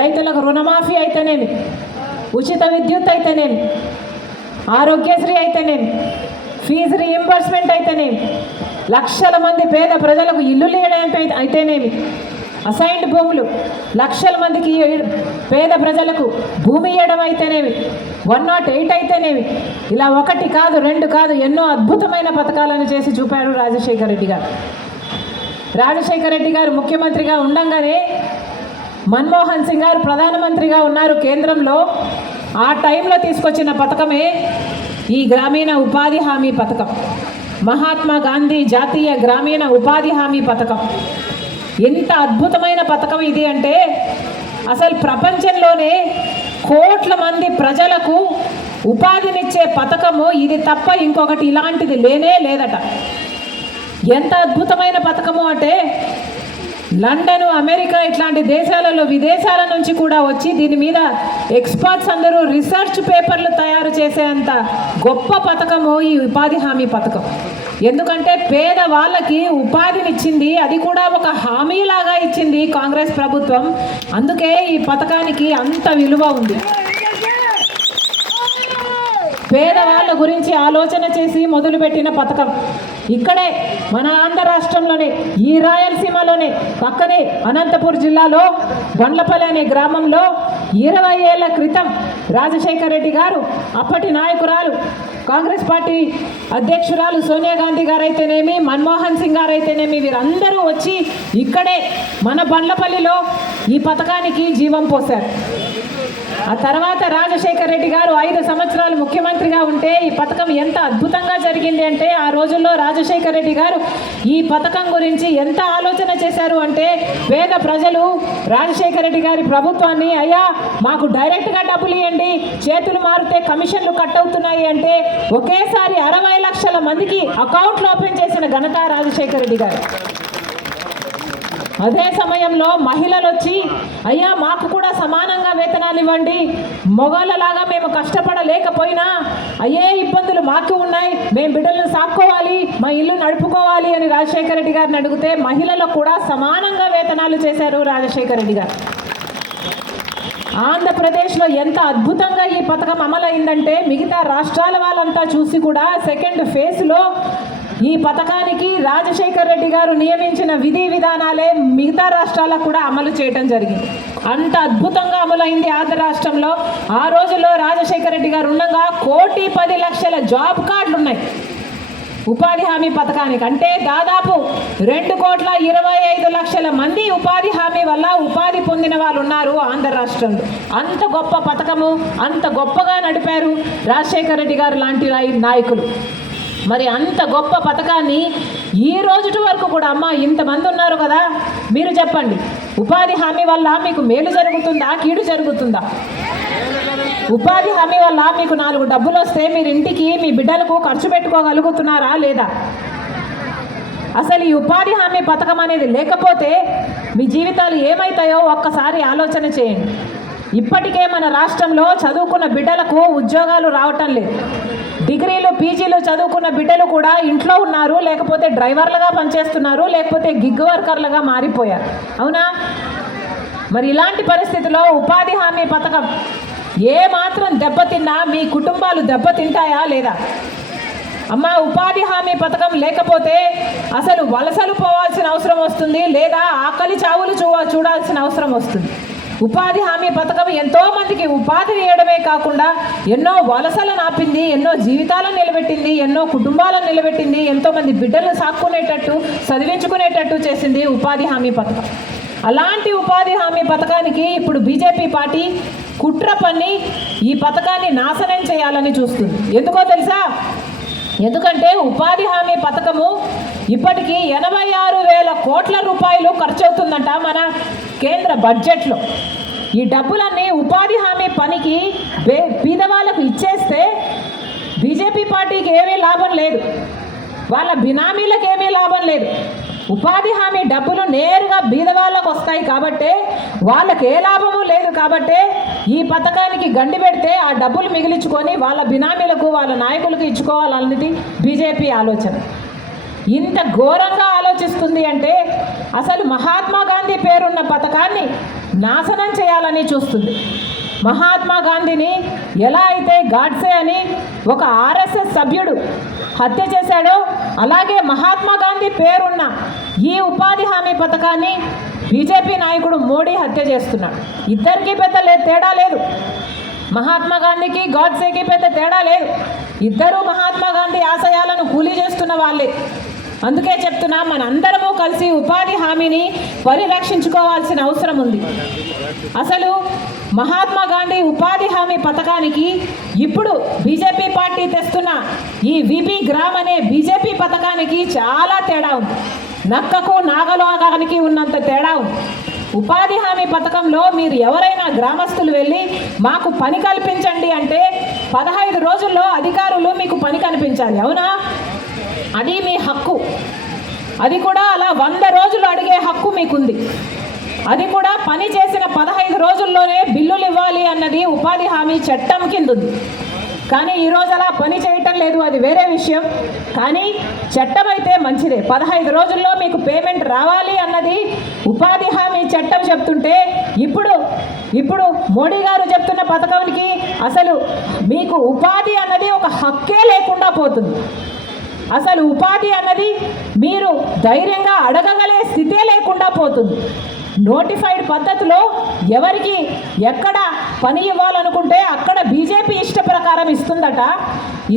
రైతులకు రుణమాఫీ అయితేనేమి, ఉచిత విద్యుత్ అయితేనేమి, ఆరోగ్యశ్రీ అయితేనేమి, ఫీజు రీయింబర్స్మెంట్ అయితేనేమి, లక్షల మంది పేద ప్రజలకు ఇల్లు లేయడం అయితేనేమి, అసైన్డ్ భూములు లక్షల మందికి పేద ప్రజలకు భూమి ఇవ్వడం అయితేనేమి, 108 అయితేనేమి, ఇలా ఒకటి కాదు రెండు కాదు ఎన్నో అద్భుతమైన పథకాలను చేసి చూపాడు రాజశేఖర రెడ్డి గారు. రాజశేఖర రెడ్డి గారు ముఖ్యమంత్రిగా ఉండంగానే మన్మోహన్ సింగ్ గారు ప్రధానమంత్రిగా ఉన్నారు కేంద్రంలో. ఆ టైంలో తీసుకొచ్చిన పథకమే ఈ గ్రామీణ ఉపాధి హామీ పథకం, మహాత్మా గాంధీ జాతీయ గ్రామీణ ఉపాధి హామీ పథకం. ఎంత అద్భుతమైన పథకం ఇది అంటే అసలు ప్రపంచంలోనే కోట్ల మంది ప్రజలకు ఉపాధినిచ్చే పథకము ఇది తప్ప ఇంకొకటి ఇలాంటిది లేనే లేదట. ఎంత అద్భుతమైన పథకము అంటే లండన్, అమెరికా ఇట్లాంటి దేశాలలో విదేశాల నుంచి కూడా వచ్చి దీని మీద ఎక్స్పర్ట్స్ అందరూ రీసెర్చ్ పేపర్లు తయారు చేసేంత గొప్ప పథకము ఈ ఉపాధి హామీ పథకం. ఎందుకంటే పేద వాళ్ళకి ఉపాధినిచ్చింది, అది కూడా ఒక హామీలాగా ఇచ్చింది కాంగ్రెస్ ప్రభుత్వం. అందుకే ఈ పథకానికి అంత విలువ ఉంది. పేదవాళ్ళ గురించి ఆలోచన చేసి మొదలుపెట్టిన పథకం ఇక్కడే మన ఆంధ్ర రాష్ట్రంలోనే ఈ రాయలసీమలోనే పక్కనే అనంతపూర్ జిల్లాలో బండ్లపల్లి అనే గ్రామంలో 20 ఏళ్ల క్రితం రాజశేఖర రెడ్డి గారు, అప్పటి నాయకురాలు కాంగ్రెస్ పార్టీ అధ్యక్షురాలు సోనియా గాంధీ గారు అయితేనేమి, మన్మోహన్ సింగ్ గారు అయితేనేమి, వీరందరూ వచ్చి ఇక్కడే మన బండ్లపల్లిలో ఈ పథకానికి జీవం పోశారు. ఆ తర్వాత రాజశేఖర రెడ్డి గారు 5 సంవత్సరాలు ముఖ్యమంత్రిగా ఉంటే ఈ పథకం ఎంత అద్భుతంగా జరిగింది అంటే ఆ రోజుల్లో రాజశేఖర రెడ్డి గారు ఈ పథకం గురించి ఎంత ఆలోచన చేశారు అంటే పేద ప్రజలు రాజశేఖర రెడ్డి గారి ప్రభుత్వాన్ని అయ్యా మాకు డైరెక్ట్గా డబ్బులు ఇవ్వండి, చేతులు మారితే కమిషన్లు కట్ అవుతున్నాయి అంటే ఒకేసారి 60 లక్షల మందికి అకౌంట్లు ఓపెన్ చేసిన ఘనత రాజశేఖర రెడ్డి గారు. అదే సమయంలో మహిళలు వచ్చి అయ్యా మాకు కూడా సమానంగా వేతనాలు ఇవ్వండి, మొగాళ్ళలాగా మేము కష్టపడలేకపోయినా అయ్యే ఇబ్బందులు మాకు ఉన్నాయి, మేము బిడ్డలను సాక్కోవాలి, మా ఇల్లు నడుపుకోవాలి అని రాజశేఖర రెడ్డి గారిని అడిగితే మహిళలకు కూడా సమానంగా వేతనాలు చేశారు రాజశేఖర రెడ్డి గారు. ఆంధ్రప్రదేశ్లో ఎంత అద్భుతంగా ఈ పథకం అమలైందంటే మిగతా రాష్ట్రాల వాళ్ళంతా చూసి కూడా సెకండ్ ఫేజ్లో ఈ పథకానికి రాజశేఖర రెడ్డి గారు నియమించిన విధి విధానాలే మిగతా రాష్ట్రాలకు కూడా అమలు చేయడం జరిగింది. అంత అద్భుతంగా అమలైంది ఆంధ్ర రాష్ట్రంలో. ఆ రోజుల్లో రాజశేఖర రెడ్డి గారు ఉండగా 1,10,00,000 జాబ్ కార్డులు ఉన్నాయి ఉపాధి హామీ పథకానికి. అంటే దాదాపు 2,25,00,000 మంది ఉపాధి హామీ వల్ల ఉపాధి పొందిన వాళ్ళు ఉన్నారు ఆంధ్ర రాష్ట్రంలో. అంత గొప్ప పథకము, అంత గొప్పగా నడిపారు రాజశేఖర రెడ్డి గారు లాంటి నాయకులు. మరి అంత గొప్ప పథకాన్ని ఈ రోజుటి వరకు కూడా అమ్మ ఇంతమంది ఉన్నారు కదా, మీరు చెప్పండి, ఉపాధి హామీ వల్ల మీకు మేలు జరుగుతుందా, కీడు జరుగుతుందా? ఉపాధి హామీ వల్ల మీకు 4 డబ్బులు వస్తే మీరు ఇంటికి మీ బిడ్డలకు ఖర్చు పెట్టుకోగలుగుతున్నారా లేదా? అసలు ఈ ఉపాధి హామీ పథకం అనేది లేకపోతే మీ జీవితాలు ఏమవుతాయో ఒక్కసారి ఆలోచన చేయండి. ఇప్పటికే మన రాష్ట్రంలో చదువుకున్న బిడ్డలకు ఉద్యోగాలు రావటం లేదు. డిగ్రీలు, పీజీలు చదువుకున్న బిడ్డలు కూడా ఇంట్లో ఉన్నారు, లేకపోతే డ్రైవర్లుగా పనిచేస్తున్నారు, లేకపోతే గిగ్ వర్కర్లుగా మారిపోయారు. అవునా? మరి ఇలాంటి పరిస్థితిలో ఉపాధి హామీ పథకం ఏ మాత్రం దెబ్బతిన్నా మీ కుటుంబాలు దెబ్బతింటాయా లేదా? అమ్మ ఉపాధి హామీ పథకం లేకపోతే అసలు వలసలు పోవాల్సిన అవసరం వస్తుంది, లేదా ఆకలి చావులు చూడాల్సిన అవసరం వస్తుంది. ఉపాధి హామీ పథకం ఎంతో మందికి ఉపాధి ఇవ్వడమే కాకుండా ఎన్నో వలసలను ఆపింది, ఎన్నో జీవితాలను నిలబెట్టింది, ఎన్నో కుటుంబాలను నిలబెట్టింది, ఎంతోమంది బిడ్డలను సాక్కునేటట్టు చదివించుకునేటట్టు చేసింది ఉపాధి హామీ పథకం. అలాంటి ఉపాధి హామీ పథకానికి ఇప్పుడు బీజేపీ పార్టీ కుట్ర పన్ని ఈ పథకాన్ని నాశనం చేయాలని చూస్తుంది. ఎందుకో తెలుసా? ఎందుకంటే ఉపాధి హామీ పథకము ఇప్పటికీ 86,000 కోట్ల రూపాయలు ఖర్చు అవుతుందంట మన కేంద్ర బడ్జెట్లో. ఈ డబ్బులన్నీ ఉపాధి హామీ పనికి బీదవాళ్ళకు ఇచ్చేస్తే బీజేపీ పార్టీకి ఏమీ లాభం లేదు, వాళ్ళ బినామీలకు ఏమీ లాభం లేదు. ఉపాధి హామీ డబ్బులు నేరుగా బీదవాళ్ళకు వస్తాయి కాబట్టి వాళ్ళకి ఏ లాభము లేదు. కాబట్టి ఈ పథకానికి గండి పెడితే ఆ డబ్బులు మిగిలించుకొని వాళ్ళ బినామీలకు, వాళ్ళ నాయకులకు ఇచ్చుకోవాలన్నది బీజేపీ ఆలోచన. ఇంత ఘోరంగా ఆలోచిస్తుంది అంటే అసలు మహాత్మా గాంధీ పేరున్న పథకాన్ని నాశనం చేయాలని చూస్తుంది. మహాత్మా గాంధీని ఎలా అయితే గాడ్సే అని ఒక ఆర్ఎస్ఎస్ సభ్యుడు హత్య చేశాడో, అలాగే మహాత్మా గాంధీ పేరున్న ఈ ఉపాధి హామీ పథకాన్ని బీజేపీ నాయకుడు మోడీ హత్య చేస్తున్నాడు. ఇద్దరికీ పెద్ద తేడా లేదు. మహాత్మా గాంధీకి గాడ్సేకి పెద్ద తేడా లేదు. ఇద్దరూ మహాత్మా గాంధీ ఆశయాలను కూలీ చేస్తున్న వాళ్ళే. అందుకే చెప్తున్నా, మనందరము కలిసి ఉపాధి హామీని పరిరక్షించుకోవాల్సిన అవసరం ఉంది. అసలు మహాత్మా గాంధీ ఉపాధి హామీ పథకానికి ఇప్పుడు బీజేపీ పార్టీ తెస్తున్న ఈ విబి గ్రామ్ అనే బీజేపీ పథకానికి చాలా తేడా ఉంది. నక్కకు నాగలోగానికి ఉన్నంత తేడా ఉంది. ఉపాధి హామీ పథకంలో మీరు ఎవరైనా గ్రామస్తులు వెళ్ళి మాకు పని కల్పించండి అంటే 15 రోజుల్లో అధికారులు మీకు పని కల్పించాలి. అవునా? అది మీ హక్కు. అది కూడా అలా 100 రోజులు అడిగే హక్కు మీకుంది. అది కూడా పని చేసిన 15 రోజుల్లోనే బిల్లులు ఇవ్వాలి అన్నది ఉపాధి హామీ చట్టం కింద ఉంది. కానీ ఈరోజు అలా పని చేయటం లేదు, అది వేరే విషయం. కానీ చట్టం అయితే మంచిదే. 15 రోజుల్లో మీకు పేమెంట్ రావాలి అన్నది ఉపాధి హామీ చట్టం చెప్తుంటే, ఇప్పుడు మోడీ గారు చెప్తున్న పథకానికి అసలు మీకు ఉపాధి అన్నది ఒక హక్కే లేకుండా పోతుంది. అసలు ఉపాధి అన్నది మీరు ధైర్యంగా అడగగలే స్థితే లేకుండా పోతుంది. నోటిఫైడ్ పద్ధతిలో ఎవరికి ఎక్కడ పని ఇవ్వాలనుకుంటే అక్కడ బీజేపీ ఇష్ట ప్రకారం ఇస్తుందట.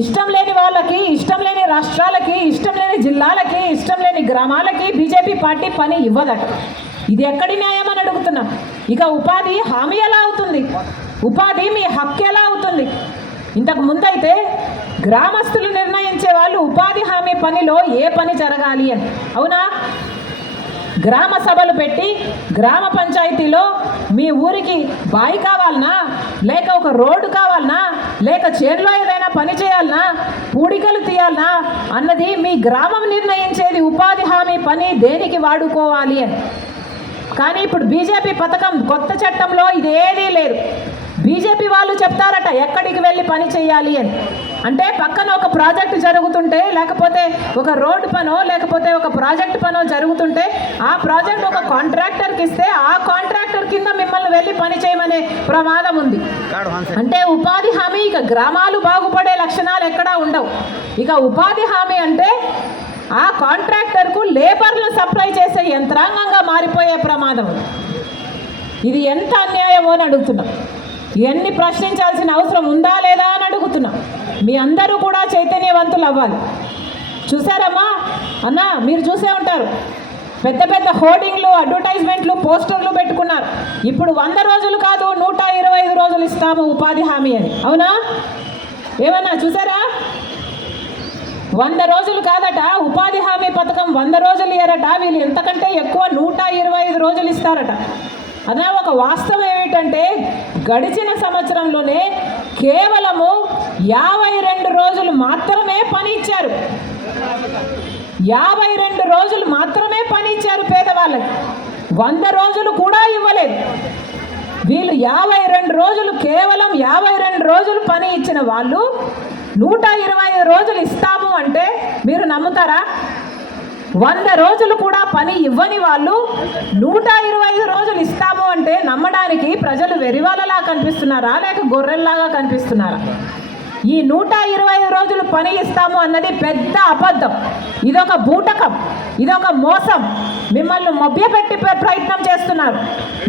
ఇష్టం లేని వాళ్ళకి, ఇష్టం లేని రాష్ట్రాలకి, ఇష్టం లేని జిల్లాలకి, ఇష్టం లేని గ్రామాలకి బీజేపీ పార్టీ పని ఇవ్వదట. ఇది ఎక్కడి న్యాయం అని అడుగుతున్నాం. ఇక ఉపాధి హామీ ఎలా అవుతుంది? ఉపాధి మీ హక్కు ఎలా అవుతుంది? ఇంతకు ముందైతే గ్రామస్తులు నిర్ణయించే వాళ్ళు ఉపాధి హామీ పనిలో ఏ పని జరగాలి అని. అవునా? గ్రామ సభలు పెట్టి గ్రామ పంచాయతీలో మీ ఊరికి బావి కావాలనా, లేక ఒక రోడ్డు కావాలనా, లేక చేనులో ఏదైనా పని చేయాలనా, పూడికలు తీయాలనా అన్నది మీ గ్రామం నిర్ణయించేది. ఉపాధి హామీ పని దేనికి వాడుకోవాలి అని. కానీ ఇప్పుడు బీజేపీ పథకం కొత్త చట్టంలో ఇదేదీ లేదు. బీజేపీ వాళ్ళు చెప్తారట ఎక్కడికి వెళ్ళి పని చేయాలి అని. అంటే పక్కన ఒక ప్రాజెక్టు జరుగుతుంటే, లేకపోతే ఒక రోడ్డు పనో, లేకపోతే ఒక ప్రాజెక్టు పనో జరుగుతుంటే ఆ ప్రాజెక్ట్ ఒక కాంట్రాక్టర్కి ఇస్తే ఆ కాంట్రాక్టర్ కింద మిమ్మల్ని వెళ్ళి పని చేయమనే ప్రమాదం ఉంది. అంటే ఉపాధి హామీ ఇక గ్రామాలు బాగుపడే లక్షణాలు ఎక్కడా ఉండవు. ఇక ఉపాధి హామీ అంటే ఆ కాంట్రాక్టర్కు లేబర్లు సప్లై చేసే యంత్రాంగంగా మారిపోయే ప్రమాదం. ఇది ఎంత అన్యాయమో అని అడుగుతున్నాం. ఇవన్నీ ప్రశ్నించాల్సిన అవసరం ఉందా లేదా అని అడుగుతున్నాం. మీ అందరూ కూడా చైతన్యవంతులు అవ్వాలి. చూసారమ్మా అన్న, మీరు చూసే ఉంటారు, పెద్ద పెద్ద హోర్డింగ్లు, అడ్వర్టైజ్మెంట్లు, పోస్టర్లు పెట్టుకున్నారు. ఇప్పుడు 100 రోజులు కాదు 125 రోజులు ఇస్తాము ఉపాధి హామీ అని. అవునా? ఏమన్నా చూసారా? 100 రోజులు కాదట ఉపాధి హామీ పథకం. 100 రోజులు ఇయ్యరట వీళ్ళు, ఎంతకంటే ఎక్కువ 125 రోజులు ఇస్తారట. అదే ఒక వాస్తవం ఏమిటంటే గడిచిన సంవత్సరంలోనే కేవలము 52 రోజులు మాత్రమే పని ఇచ్చారు. 52 రోజులు మాత్రమే పని ఇచ్చారు పేదవాళ్ళకి. 100 రోజులు కూడా ఇవ్వలేదు. వీళ్ళు 52 రోజులు, కేవలం 52 రోజులు పని ఇచ్చిన వాళ్ళు 125 రోజులు ఇస్తాము అంటే మీరు నమ్ముతారా? 100 రోజులు కూడా పని ఇవ్వని వాళ్ళు 125 రోజులు ఇస్తాము అంటే నమ్మడానికి ప్రజలు వెరివాళ్ళలా కనిపిస్తున్నారా, లేక గొర్రెల్లాగా కనిపిస్తున్నారా? ఈ 125 రోజులు పని ఇస్తాము అన్నది పెద్ద అబద్ధం. ఇదొక బూటకం, ఇదొక మోసం. మిమ్మల్ని మభ్యపెట్టి ప్రయత్నం చేస్తున్నారు.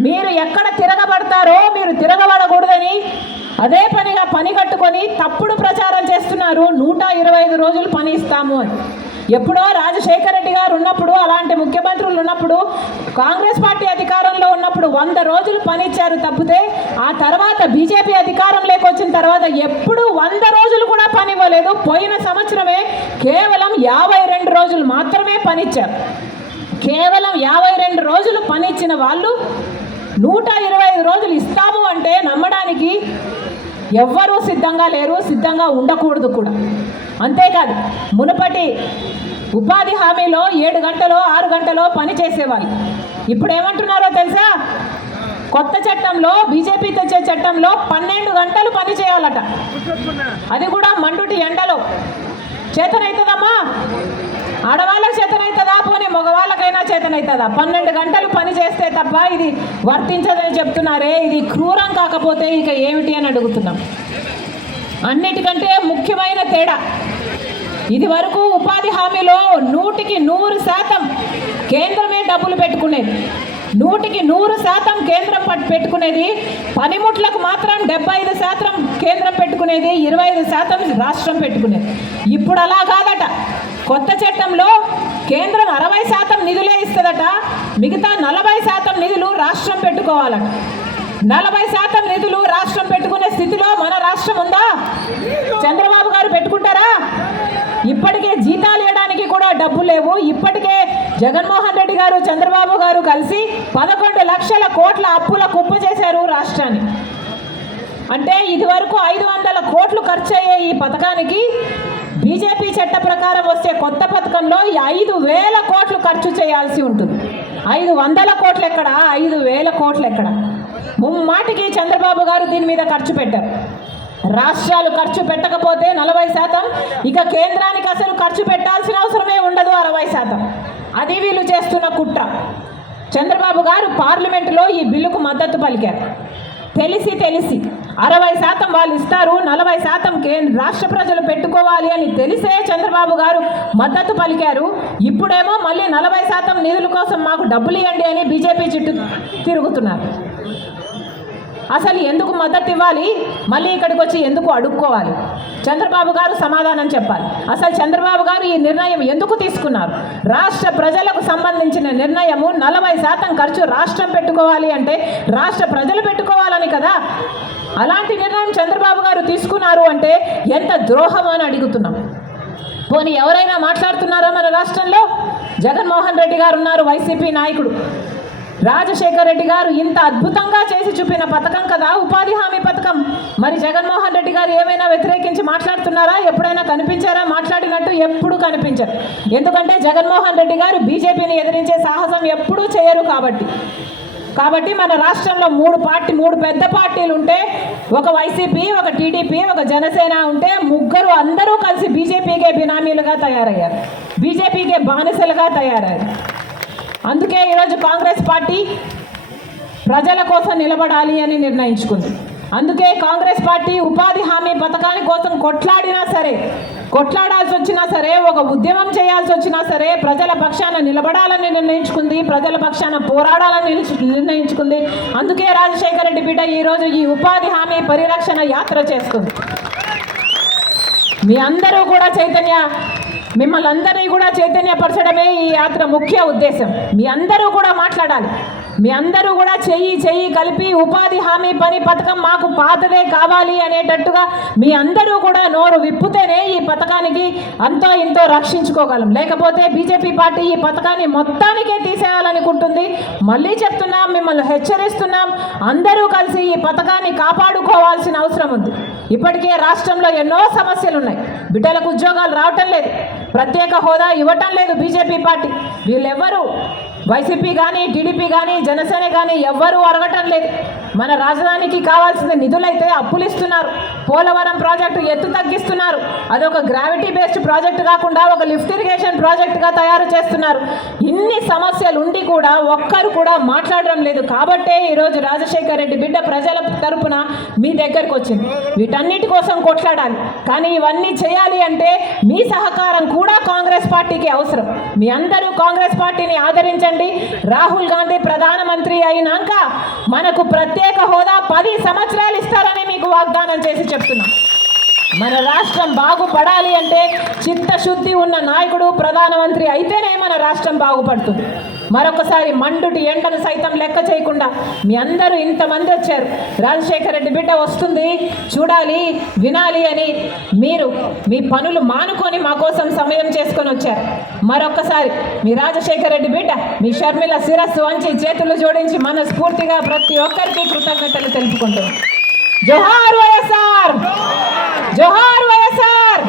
మీరు ఎక్కడ తిరగబడతారో మీరు తిరగబడకూడదని అదే పనిగా పని కట్టుకొని తప్పుడు ప్రచారం చేస్తున్నారు. 125 రోజులు పని ఇస్తాము అని. ఎప్పుడో రాజశేఖర రెడ్డి గారు ఉన్నప్పుడు, అలాంటి ముఖ్యమంత్రులు ఉన్నప్పుడు, కాంగ్రెస్ పార్టీ అధికారంలో ఉన్నప్పుడు 100 రోజులు పని ఇచ్చారు తప్పితే, ఆ తర్వాత బీజేపీ అధికారంలోకి వచ్చిన తర్వాత ఎప్పుడు 100 రోజులు కూడా పని ఇవ్వలేదు. పోయిన సంవత్సరమే కేవలం 52 రోజులు మాత్రమే పని ఇచ్చారు. కేవలం 52 రోజులు పని ఇచ్చిన వాళ్ళు 125 రోజులు ఇస్తాము అంటే నమ్మడానికి ఎవ్వరూ సిద్ధంగా లేరు, సిద్ధంగా ఉండకూడదు కూడా. అంతేకాదు, మునుపటి ఉపాధి హామీలో 7 గంటలో 6 గంటలో పని చేసేవాళ్ళు. ఇప్పుడు ఏమంటున్నారో తెలుసా? కొత్త చట్టంలో, బీజేపీ తెచ్చే చట్టంలో 12 గంటలు పని చేయాలట. అది కూడా మండుటి ఎండలో. చేతనవుతుందమ్మా? ఆడవాళ్ళకి చేతనవుతుందా, పోనీ మగవాళ్ళకైనా చేతనవుతుందా? 12 గంటలు పని చేస్తే తప్ప ఇది వర్తించదని చెప్తున్నారే, ఇది క్రూరం కాకపోతే ఇక ఏమిటి అని అడుగుతున్నాం. అన్నిటికంటే ముఖ్యమైన తేడా, ఇది వరకు ఉపాధి హామీలో 100% కేంద్రమే డబ్బులు పెట్టుకునేది, 100% కేంద్రం పెట్టుకునేది. పనిముట్లకు మాత్రం 75% కేంద్రం పెట్టుకునేది, 25% రాష్ట్రం పెట్టుకునేది. ఇప్పుడు అలా కాదట. కొత్త చట్టంలో కేంద్రం 60% నిధులే ఇస్తుందట, మిగతా 40% నిధులు రాష్ట్రం పెట్టుకోవాలట. 40% నిధులు రాష్ట్రం పెట్టుకునే స్థితిలో మన రాష్ట్రం ఉందా? చంద్రబాబు గారు పెట్టుకుంటారా? ఇప్పటికే జీతాలు ఇవ్వడానికి కూడా డబ్బు లేవు. ఇప్పటికే జగన్మోహన్ రెడ్డి గారు చంద్రబాబు గారు కలిసి 11 లక్షల కోట్ల అప్పుల కుప్ప చేశారు రాష్ట్రాన్ని. అంటే ఇది వరకు 500 కోట్లు ఖర్చు అయ్యే ఈ పథకానికి బీజేపీ చట్ట ప్రకారం వస్తే కొత్త పథకంలో 5,000 కోట్లు ఖర్చు చేయాల్సి ఉంటుంది. 500 కోట్లు ఎక్కడ, 5,000 కోట్లు ఎక్కడ? ముమ్మాటికి చంద్రబాబు గారు దీని మీద ఖర్చు పెట్టారు. రాష్ట్రాలు ఖర్చు పెట్టకపోతే 40%, ఇక కేంద్రానికి అసలు ఖర్చు పెట్టాల్సిన అవసరమే ఉండదు 60%. అది వీళ్ళు చేస్తున్న కుట్ర. చంద్రబాబు గారు పార్లమెంటులో ఈ బిల్లుకు మద్దతు పలికారు. తెలిసి 60% వాళ్ళు ఇస్తారు, 40% రాష్ట్ర ప్రజలు పెట్టుకోవాలి అని తెలిసే చంద్రబాబు గారు మద్దతు పలికారు. ఇప్పుడేమో మళ్ళీ 40% నిధుల కోసం మాకు డబ్బులు ఇవ్వండి అని బీజేపీ చుట్టూ తిరుగుతున్నారు. అసలు ఎందుకు మద్దతు ఇవ్వాలి? మళ్ళీ ఇక్కడికి వచ్చి ఎందుకు అడుక్కోవాలి? చంద్రబాబు గారు సమాధానం చెప్పాలి. అసలు చంద్రబాబు గారు ఈ నిర్ణయం ఎందుకు తీసుకున్నారు? రాష్ట్ర ప్రజలకు సంబంధించిన నిర్ణయము 40% ఖర్చు రాష్ట్రం పెట్టుకోవాలి అంటే రాష్ట్ర ప్రజలు పెట్టుకోవాలని కదా. అలాంటి నిర్ణయం చంద్రబాబు గారు తీసుకున్నారు అంటే ఎంత ద్రోహం అని అడుగుతున్నాం. పోనీ ఎవరైనా మాట్లాడుతున్నారా మన రాష్ట్రంలో? జగన్మోహన్ రెడ్డి గారు ఉన్నారు, వైసీపీ నాయకుడు. రాజశేఖర రెడ్డి గారు ఇంత అద్భుతంగా చేసి చూపిన పథకం కదా ఉపాధి హామీ పథకం. మరి జగన్మోహన్ రెడ్డి గారు ఏమైనా వ్యతిరేకించి మాట్లాడుతున్నారా? ఎప్పుడైనా కనిపించారా? మాట్లాడినట్టు ఎప్పుడూ కనిపించరు. ఎందుకంటే జగన్మోహన్ రెడ్డి గారు బీజేపీని ఎదిరించే సాహసం ఎప్పుడూ చేయరు కాబట్టి మన రాష్ట్రంలో 3 పెద్ద పార్టీలు ఉంటే, ఒక వైసీపీ, ఒక టీడీపీ, ఒక జనసేన ఉంటే, ముగ్గురు అందరూ కలిసి బీజేపీకే బినామీలుగా తయారయ్యారు, బీజేపీకే బానిసలుగా తయారయ్యారు. అందుకే ఈరోజు కాంగ్రెస్ పార్టీ ప్రజల కోసం నిలబడాలి అని నిర్ణయించుకుంది. అందుకే కాంగ్రెస్ పార్టీ ఉపాధి హామీ పథకాని కోసం కొట్లాడాల్సి వచ్చినా సరే, ఒక ఉద్యమం చేయాల్సి వచ్చినా సరే, ప్రజల పక్షాన నిలబడాలని నిర్ణయించుకుంది, ప్రజల పక్షాన పోరాడాలని నిర్ణయించుకుంది. అందుకే రాజశేఖర రెడ్డి బిడ్డ ఈరోజు ఈ ఉపాధి హామీ పరిరక్షణ యాత్ర చేస్తుంది. మిమ్మల్ని అందరినీ కూడా చైతన్యపరచడమే ఈ యాత్ర ముఖ్య ఉద్దేశం. మీ అందరూ కూడా మాట్లాడాలి. మీ అందరూ కూడా చెయ్యి కలిపి ఉపాధి హామీ పని పథకం మాకు పాతదే కావాలి అనేటట్టుగా మీ అందరూ కూడా నోరు విప్పుతేనే ఈ పథకానికి అంతో ఇంతో రక్షించుకోగలం. లేకపోతే బీజేపీ పార్టీ ఈ పథకాన్ని మొత్తానికే తీసేయాలనుకుంటుంది. మళ్ళీ చెప్తున్నాం, మిమ్మల్ని హెచ్చరిస్తున్నాం, అందరూ కలిసి ఈ పథకాన్ని కాపాడుకోవాల్సిన అవసరం ఉంది. ఇప్పటికే రాష్ట్రంలో ఎన్నో సమస్యలు ఉన్నాయి. బిడ్డలకు ఉద్యోగాలు రావటం లేదు, ప్రత్యేక హోదా ఇవ్వటం లేదు బీజేపీ పార్టీ. వీళ్ళెవ్వరూ వైసీపీ కానీ, టీడీపీ కానీ, జనసేన కానీ ఎవ్వరూ అడగటం లేదు. మన రాజధానికి కావాల్సిన నిధులైతే అప్పులు ఇస్తున్నారు. పోలవరం ప్రాజెక్టు ఎత్తు తగ్గిస్తున్నారు. అదొక గ్రావిటీ బేస్డ్ ప్రాజెక్టు కాకుండా ఒక లిఫ్ట్ ఇరిగేషన్ ప్రాజెక్టుగా తయారు చేస్తున్నారు. ఇన్ని సమస్యలు ఉండి కూడా ఒక్కరు కూడా మాట్లాడడం లేదు. కాబట్టే ఈరోజు రాజశేఖర రెడ్డి బిడ్డ ప్రజల తరపున మీ దగ్గరకు వచ్చింది. వీటన్నిటి కోసం కొట్లాడాలి. కానీ ఇవన్నీ చేయాలి అంటే మీ సహకారం కూడా కాంగ్రెస్ పార్టీకి అవసరం. మీ అందరూ కాంగ్రెస్ పార్టీని ఆదరించండి. రాహుల్ గాంధీ ప్రధానమంత్రి అయినాక మనకు ప్రత్యేక హోదా 10 సంవత్సరాలు ఇస్తారని మీకు వాగ్దానం చేసి చెప్తున్నాం. మన రాష్ట్రం బాగుపడాలి అంటే చిత్తశుద్ధి ఉన్న నాయకుడు ప్రధానమంత్రి అయితేనే మన రాష్ట్రం బాగుపడుతుంది. మరొకసారి మండుటి ఎండను సైతం లెక్క చేయకుండా మీ అందరూ ఇంతమంది వచ్చారు. రాజశేఖర రెడ్డి బిడ్డ వస్తుంది, చూడాలి, వినాలి అని మీరు మీ పనులు మానుకొని మా కోసం సమయం చేసుకొని వచ్చారు. మరొకసారి మీ రాజశేఖర రెడ్డి బిడ్డ మీ షర్మిల శిరస్సు వంచి చేతులు జోడించి మనస్ఫూర్తిగా ప్రతి ఒక్కరికి కృతజ్ఞతలు తెలుపుకుంటున్నాం. జోహార్ వైఎస్ఆర్, జోహార్ వైఎస్ఆర్,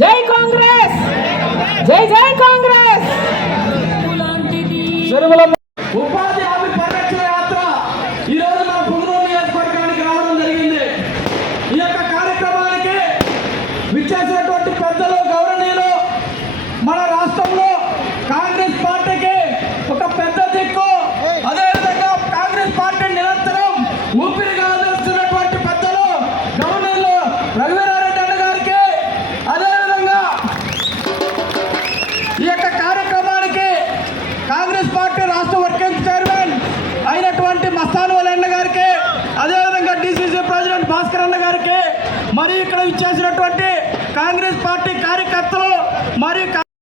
జై కాంగ్రెస్, జై జై కాంగ్రెస్. ఉపాధి హామీ పరిరక్షణ యాత్ర ఈరోజు మన పుంగనూరు నియోజకవర్గానికి రావడం జరిగింది. ఈ యొక్క కార్యక్రమానికి విచ్చేసినటువంటి పెద్దలు, గౌరవనీయులు, మన రాష్ట్రంలో మరి ఇక్కడ ఇచ్చేసినటువంటి కాంగ్రెస్ పార్టీ కార్యకర్తలు మరియు